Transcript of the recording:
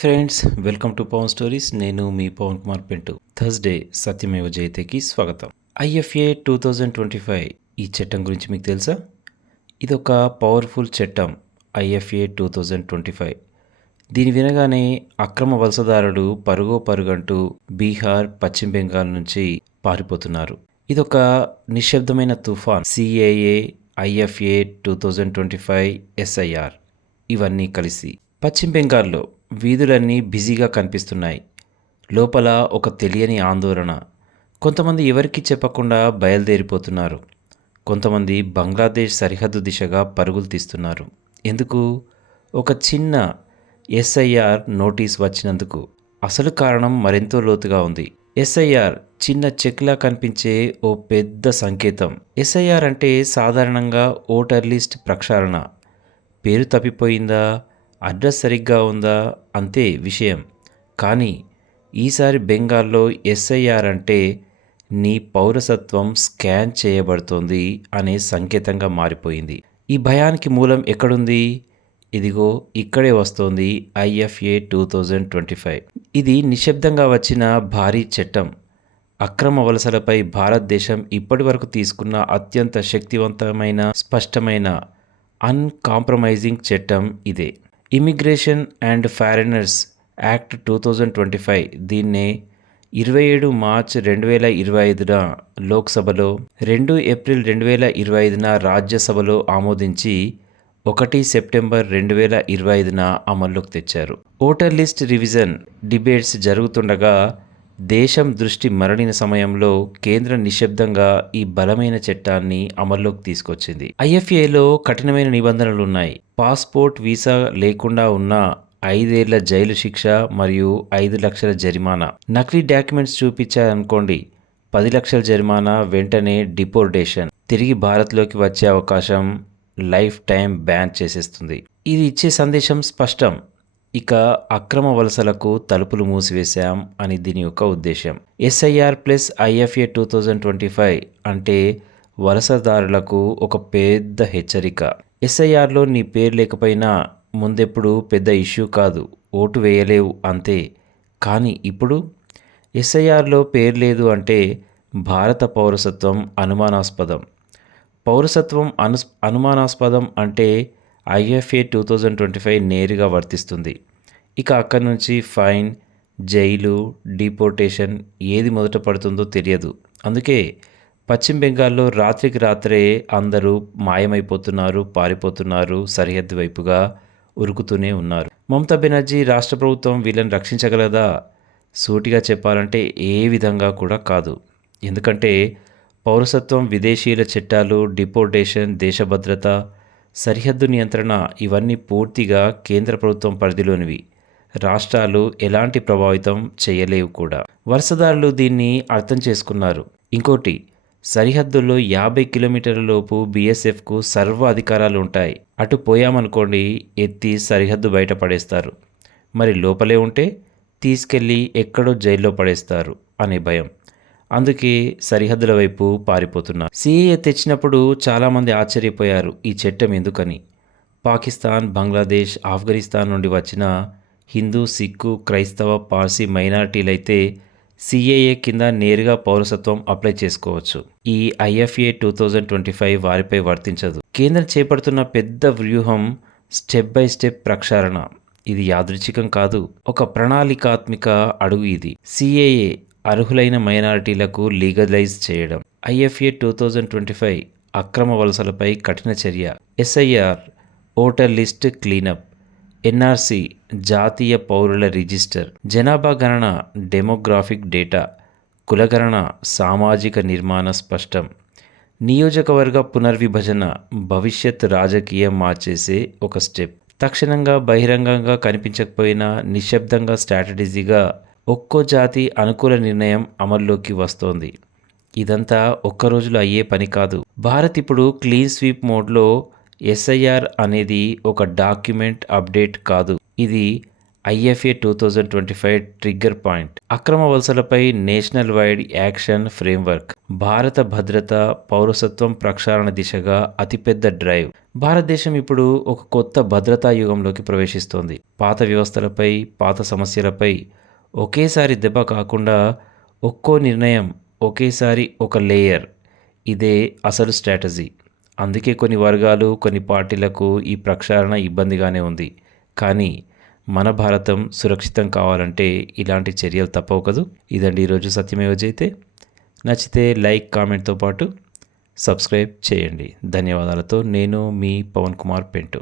Friends, welcome to Pavan stories. నేను మీ Pavan Kumar Pentu. Thursday సత్యమేవ జయతేకి స్వాగతం. ఐఎఫ్ఏ 2025 ఈ చట్టం గురించి మీకు తెలుసా? ఇదొక పవర్ఫుల్ చట్టం. ఐఎఫ్ఏ 2025 దీని వినగానే అక్రమ వలసదారుడు పరుగంటూ బీహార్, పశ్చిమ బెంగాల్ నుంచి పారిపోతున్నారు. ఇదొక నిశ్శబ్దమైన తుఫాన్. సిఏఏ, ఐఎఫ్ఏ 2025, ఎస్ఐఆర్ ఇవన్నీ కలిసి పశ్చిమ బెంగాల్లో వీధులన్నీ బిజీగా కనిపిస్తున్నాయి. లోపల ఒక తెలియని ఆందోళన. కొంతమంది ఎవరికీ చెప్పకుండా బయలుదేరిపోతున్నారు. కొంతమంది బంగ్లాదేశ్ సరిహద్దు దిశగా పరుగులు తీస్తున్నారు. ఎందుకు? ఒక చిన్న ఎస్ఐఆర్ నోటీస్ వచ్చినందుకు. అసలు కారణం మరెంతో లోతుగా ఉంది. ఎస్ఐఆర్ చిన్న చెక్లా కనిపించే ఓ పెద్ద సంకేతం. ఎస్ఐఆర్ అంటే సాధారణంగా ఓటర్ లిస్ట్ ప్రక్షాళన. పేరు తప్పిపోయిందా, అడ్రస్ సరిగ్గా ఉందా అంతే విషయం. కానీ ఈసారి బెంగాల్లో ఎస్ఐఆర్ అంటే నీ పౌరసత్వం స్కాన్ చేయబడుతోంది అనే సంకేతంగా మారిపోయింది. ఈ భయానికి మూలం ఎక్కడుంది? ఇదిగో ఇక్కడే వస్తోంది ఐఎఫ్ఏ 2025. ఇది నిశ్శబ్దంగా వచ్చిన భారీ చట్టం. అక్రమ వలసలపై భారతదేశం ఇప్పటి వరకు తీసుకున్న అత్యంత శక్తివంతమైన, స్పష్టమైన, అన్కాంప్రమైజింగ్ చట్టం ఇదే. ఇమిగ్రేషన్ అండ్ ఫారినర్స్ యాక్ట్ 2025 దీన్నే 27 మార్చ్ 2025న లోక్సభలో, 2 ఏప్రిల్ 2025న రాజ్యసభలో ఆమోదించి 1 సెప్టెంబర్ 2025న అమల్లోకి తెచ్చారు. ఓటర్ లిస్ట్ రివిజన్ డిబేట్స్ జరుగుతుండగా దేశం దృష్టి మరలిన సమయంలో కేంద్రం నిశ్శబ్దంగా ఈ బలమైన చట్టాన్ని అమల్లోకి తీసుకొచ్చింది. ఐఎఫ్ఏలో కఠినమైన నిబంధనలు ఉన్నాయి. పాస్పోర్ట్, వీసా లేకుండా ఉన్న 5 ఏళ్ల జైలు శిక్ష మరియు 5 లక్షల జరిమానా. నకిలీ డాక్యుమెంట్స్ చూపించారనుకోండి, 10 లక్షల జరిమానా, వెంటనే డిపోర్టేషన్, తిరిగి భారత్లోకి వచ్చే అవకాశం, లైఫ్ టైం బ్యాన్ చేసేస్తుంది. ఇది ఇచ్చే సందేశం స్పష్టం. ఇక అక్రమ వలసలకు తలుపులు మూసివేశాం అని దీని యొక్క ఉద్దేశం. ఎస్ఐఆర్ ప్లస్ ఐఎఫ్ఏ 2025 అంటే వలసదారులకు ఒక పెద్ద హెచ్చరిక. ఎస్ఐఆర్లో నీ పేరు లేకపోయినా ముందెప్పుడు పెద్ద ఇష్యూ కాదు, ఓటు వేయలేవు అంతే. కానీ ఇప్పుడు ఎస్ఐఆర్లో పేరు లేదు అంటే భారత పౌరసత్వం అనుమానాస్పదం. పౌరసత్వం అనుమానాస్పదం అంటే ఐఎఫ్ఏ 2025 నేరుగా వర్తిస్తుంది. ఇక అక్కడి నుంచి ఫైన్, జైలు, డిపోర్టేషన్ ఏది మొదట పడుతుందో తెలియదు. అందుకే పశ్చిమ బెంగాల్లో రాత్రికి రాత్రే అందరూ మాయమైపోతున్నారు, పారిపోతున్నారు, సరిహద్దు వైపుగా ఉరుకుతూనే ఉన్నారు. మమతా బెనర్జీ రాష్ట్ర ప్రభుత్వం వీళ్ళని రక్షించగలదా? సూటిగా చెప్పాలంటే ఏ విధంగా కూడా కాదు. ఎందుకంటే పౌరసత్వం, విదేశీయుల చట్టాలు, డిపోర్టేషన్, దేశ భద్రత, సరిహద్దు నియంత్రణ ఇవన్నీ పూర్తిగా కేంద్ర ప్రభుత్వం పరిధిలోనివి. రాష్ట్రాలు ఎలాంటి ప్రభావితం చేయలేవు కూడా. వలసదారులు దీన్ని అర్థం చేసుకున్నారు. ఇంకోటి, సరిహద్దుల్లో 50 కిలోమీటర్ల లోపు బీఎస్ఎఫ్కు సర్వ అధికారాలు ఉంటాయి. అటు పోయామనుకోండి, ఎత్తి సరిహద్దు బయట పడేస్తారు. మరి లోపలే ఉంటే తీసుకెళ్ళి ఎక్కడో జైల్లో పడేస్తారు అనే భయం. అందుకే సరిహద్దుల వైపు పారిపోతున్నారు. సిఏఏ తెచ్చినప్పుడు చాలామంది ఆశ్చర్యపోయారు ఈ చట్టం ఎందుకని. పాకిస్తాన్, బంగ్లాదేశ్, ఆఫ్ఘనిస్తాన్ నుండి వచ్చిన హిందూ, సిక్కు, క్రైస్తవ, పార్సీ మైనారిటీలైతే సిఏఏ కింద నేరుగా పౌరసత్వం అప్లై చేసుకోవచ్చు. ఈ ఐఎఫ్ఏ 2025 వారిపై వర్తించదు. కేంద్రం చేపడుతున్న పెద్ద వ్యూహం స్టెప్ బై స్టెప్ ప్రక్షాళన. ఇది యాదృచ్ఛికం కాదు, ఒక ప్రణాళికాత్మక అడుగు ఇది. సిఏఏ అర్హులైన మైనారిటీలకు లీగలైజ్ చేయడం. ఐఎఫ్ఏ 2025 అక్రమ వలసలపై కఠిన చర్య. SIR voter list cleanup. NRC జాతీయ పౌరుల రిజిస్టర్. జనాభా గణన డెమోగ్రాఫిక్ డేటా. కులగణన సామాజిక నిర్మాణ స్పష్టం. నియోజకవర్గ పునర్విభజన భవిష్యత్ రాజకీయం మార్చేసే ఒక స్టెప్. తక్షణంగా బహిరంగంగా కనిపించకపోయినా నిశ్శబ్దంగా స్ట్రాటజీగా ఒక్కో జాతి అనుకూల నిర్ణయం అమల్లోకి వస్తోంది. ఇదంతా ఒక్క రోజులో అయ్యే పని కాదు. భారత్ ఇప్పుడు క్లీన్ స్వీప్ మోడ్లో. ఎస్ఐఆర్ అనేది ఒక డాక్యుమెంట్ అప్డేట్ కాదు, ఇది ఐఎఫ్ఏ 2025 ట్రిగ్గర్ పాయింట్, అక్రమ వలసలపై నేషనల్ వైడ్ యాక్షన్ ఫ్రేమ్వర్క్, భారత భద్రత పౌరసత్వం ప్రక్షాళన దిశగా అతిపెద్ద డ్రైవ్. భారతదేశం ఇప్పుడు ఒక కొత్త భద్రతా యుగంలోకి ప్రవేశిస్తోంది. పాత వ్యవస్థలపై, పాత సమస్యలపై ఒకేసారి దెబ్బ కాకుండా ఒక్కో నిర్ణయం ఒకేసారి ఒక లేయర్. ఇదే అసలు స్ట్రాటజీ. అందుకే కొన్ని వర్గాలు, కొన్ని పార్టీలకు ఈ ప్రక్షాళన ఇబ్బందిగానే ఉంది. కానీ మన భారతం సురక్షితం కావాలంటే ఇలాంటి చర్యలు తప్పవు కదూ. ఇదండి ఈరోజు సత్యమేవ జయతే. నచ్చితే లైక్, కామెంట్తో పాటు సబ్స్క్రైబ్ చేయండి. ధన్యవాదాలతో నేను మీ పవన్ కుమార్ పెంటు.